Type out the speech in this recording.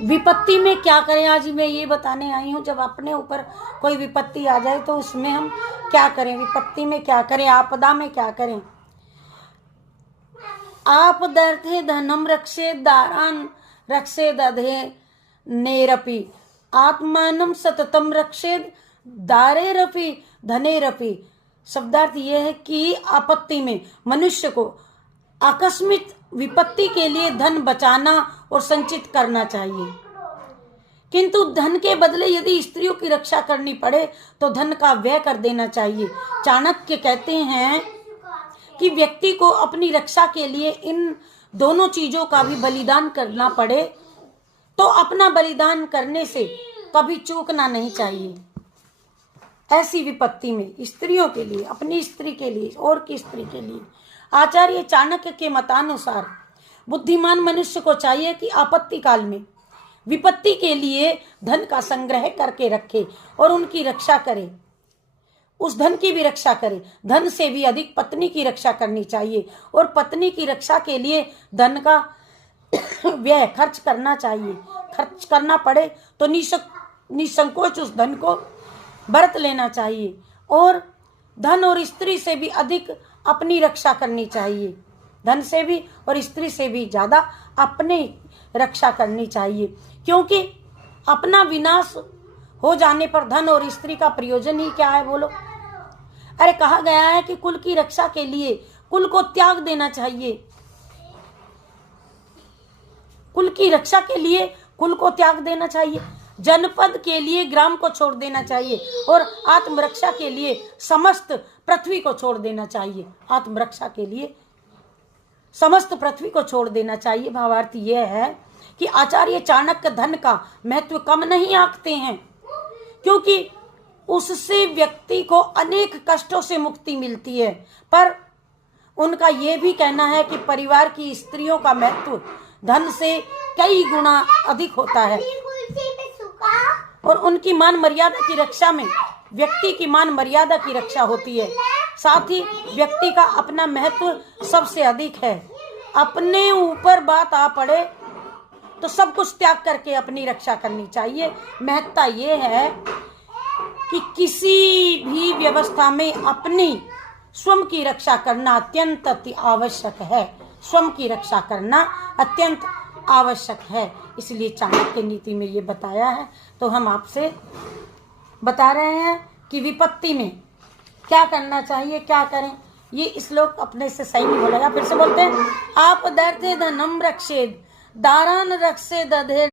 विपत्ति में क्या करें, आज मैं ये बताने आई हूँ। जब अपने ऊपर कोई विपत्ति आ जाए तो उसमें हम क्या करें, विपत्ति में क्या करें, आपदा में क्या करें। आपदर्थे धनम रक्षे दारान रक्षे दधे नेरपि आत्मानम सततम रक्षे दारेरपि धनेरपि। शब्दार्थ यह है कि आपत्ति में मनुष्य को आकस्मिक विपत्ति के लिए धन बचाना और संचित करना चाहिए, किंतु धन के बदले यदि स्त्रियों की रक्षा करनी पड़े तो धन का व्यय कर देना चाहिए। चाणक्य कहते हैं कि व्यक्ति को अपनी रक्षा के लिए इन दोनों चीजों का भी बलिदान करना पड़े तो अपना बलिदान करने से कभी चूकना नहीं चाहिए। ऐसी विपत्ति में स्त्रियों के लिए, अपनी स्त्री के लिए और की स्त्री के लिए, आचार्य चाणक्य के मतानुसार बुद्धिमान मनुष्य को चाहिए कि आपत्ति काल में विपत्ति के लिए धन का संग्रह करके रखे और उनकी रक्षा करे, उस धन की भी रक्षा करे। धन से भी अधिक पत्नी की रक्षा करनी चाहिए और पत्नी की रक्षा के लिए धन का व्यय खर्च करना चाहिए। खर्च करना पड़े तो निसंकोच उस धन को बरत लेना चाहिए और धन और स्त्री से भी अधिक अपनी रक्षा करनी चाहिए। धन से भी और स्त्री से भी ज्यादा अपने रक्षा करनी चाहिए, क्योंकि अपना विनाश हो जाने पर धन और स्त्री का प्रयोजन ही क्या है, बोलो। अरे कहा गया है कि कुल की रक्षा के लिए कुल को त्याग देना चाहिए, कुल की रक्षा के लिए कुल को त्याग देना चाहिए, जनपद के लिए ग्राम को छोड़ देना चाहिए और आत्मरक्षा के लिए समस्त पृथ्वी को छोड़ देना चाहिए। आत्मरक्षा के लिए समस्त पृथ्वी को छोड़ देना चाहिए। भावार्थ यह है कि आचार्य चाणक्य धन का महत्व कम नहीं आंकते हैं, क्योंकि उससे व्यक्ति को अनेक कष्टों से मुक्ति मिलती है, पर उनका यह भी कहना है कि परिवार की स्त्रियों का महत्व धन से कई गुना अधिक होता है और उनकी मान मर्यादा की रक्षा में व्यक्ति की मान मर्यादा की रक्षा होती है। साथ ही व्यक्ति का अपना महत्व सबसे अधिक है। अपने ऊपर बात आ पड़े तो सब कुछ त्याग करके अपनी रक्षा करनी चाहिए। महत्ता ये है कि किसी भी व्यवस्था में अपनी स्वयं की रक्षा करना अत्यंत अति आवश्यक है। स्वयं की रक्षा करना अत्यंत आवश्यक है, इसलिए चाणक्य नीति में ये बताया है। तो हम आपसे बता रहे हैं कि विपत्ति में क्या करना चाहिए, क्या करें। ये श्लोक अपने से सही नहीं बोलेगा, फिर से बोलते हैं। आप दर्थे धनम रक्षेद दारान रक्षे दधे